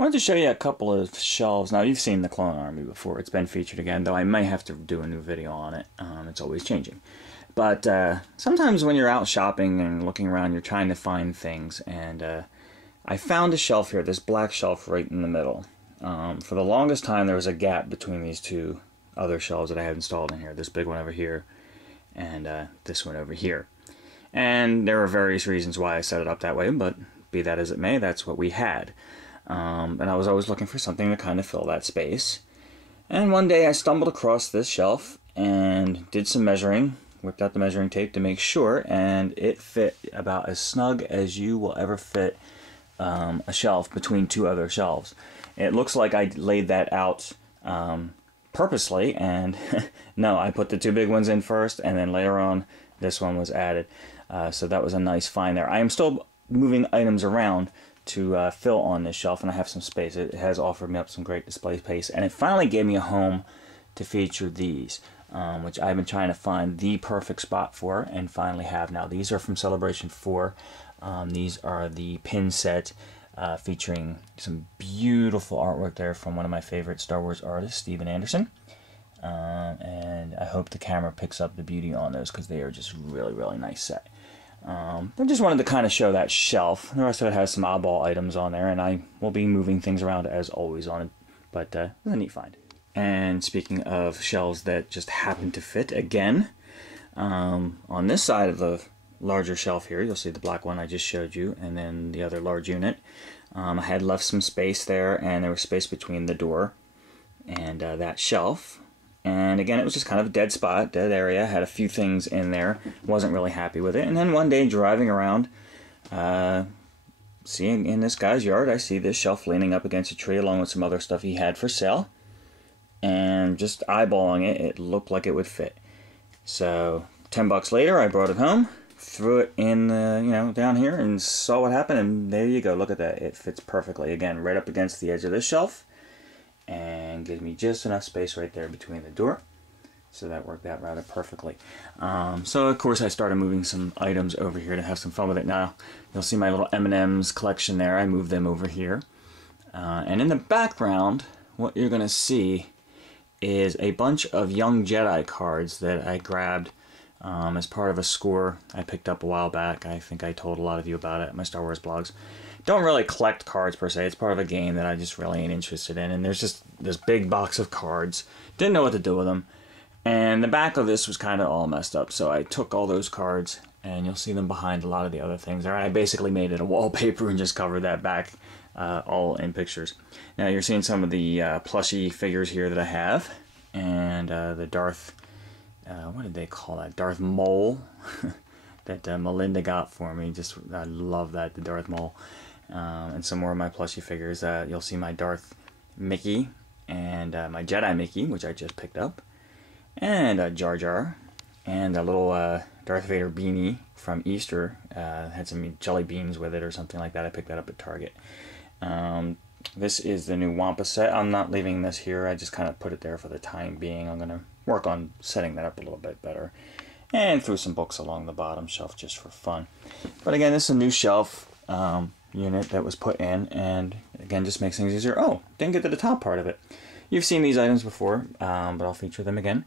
Wanted to show you a couple of shelves. Now, you've seen the Clone Army before. It's been featured again, though I may have to do a new video on it. It's always changing. But sometimes when you're out shopping and looking around, you're trying to find things. And I found a shelf here, this black shelf right in the middle. For the longest time, there was a gap between these two other shelves that I had installed in here. This big one over here and this one over here. And there are various reasons why I set it up that way, but be that as it may, that's what we had. And I was always looking for something to kind of fill that space. And one day I stumbled across this shelf and did some measuring, whipped out the measuring tape to make sure, and it fit about as snug as you will ever fit a shelf between two other shelves. It looks like I laid that out purposely, and no, I put the two big ones in first, and then later on this one was added. So that was a nice find there. I am still moving items around to fill on this shelf, and I have some space. It has offered me up some great display space, and it finally gave me a home to feature these, which I've been trying to find the perfect spot for, and finally have now. These are from Celebration 4. These are the pin set featuring some beautiful artwork there from one of my favorite Star Wars artists, Steven Anderson. And I hope the camera picks up the beauty on those, because they are just really, really nice set. I just wanted to kind of show that shelf. The rest of it has some oddball items on there, and I will be moving things around as always on it, but it was a neat find. And speaking of shelves that just happen to fit, again, on this side of the larger shelf here, you'll see the black one I just showed you, and then the other large unit. I had left some space there, and there was space between the door and that shelf. And again, it was just kind of a dead spot, dead area. Had a few things in there. Wasn't really happy with it. And then one day, driving around, seeing in this guy's yard, I see this shelf leaning up against a tree along with some other stuff he had for sale. And just eyeballing it, it looked like it would fit. So $10 later, I brought it home, threw it in, down here, and saw what happened. And there you go. Look at that. It fits perfectly. Again, right up against the edge of this shelf. And gives me just enough space right there between the door, so that worked out rather perfectly. So of course I started moving some items over here to have some fun with it. Now you'll see my little M&M's collection there. I moved them over here, and in the background what you're gonna see is a bunch of Young Jedi cards that I grabbed as part of a score I picked up a while back. I think I told a lot of you about it at my Star Wars blogs. Don't really collect cards per se. It's part of a game that I just really ain't interested in. And there's just this big box of cards. Didn't know what to do with them. And the back of this was kind of all messed up. So I took all those cards, and you'll see them behind a lot of the other things there. I basically made it a wallpaper and just covered that back all in pictures. Now you're seeing some of the plushie figures here that I have. And the Darth, what did they call that? Darth Maul that Melinda got for me. I love that, the Darth Maul. And some more of my plushie figures. You'll see my Darth Mickey and my Jedi Mickey, which I just picked up, and Jar Jar, and a little Darth Vader beanie from Easter. Had some jelly beans with it or something like that. I picked that up at Target. This is the new Wampa set. I'm not leaving this here. I just kind of put it there for the time being. I'm going to work on setting that up a little bit better. And threw some books along the bottom shelf just for fun. But again, this is a new shelf unit that was put in, and again, just makes things easier. Oh, didn't get to the top part of it. You've seen these items before, but I'll feature them again.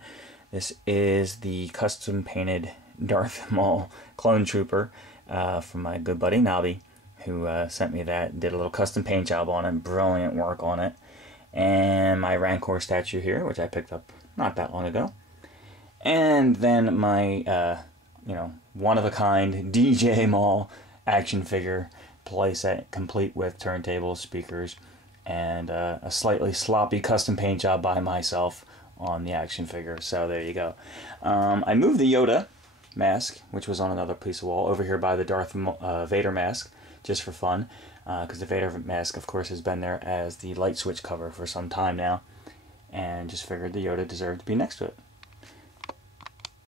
This is the custom painted Darth Maul clone trooper from my good buddy Nobby, who sent me that, did a little custom paint job on it, brilliant work on it. And my Rancor statue here, which I picked up not that long ago. And then my, one-of-a-kind DJ Maul action figure playset, complete with turntables, speakers, and a slightly sloppy custom paint job by myself on the action figure. So there you go. I moved the Yoda mask, which was on another piece of wall, over here by the Darth Vader mask, just for fun, because the Vader mask, of course, has been there as the light switch cover for some time now, and just figured the Yoda deserved to be next to it.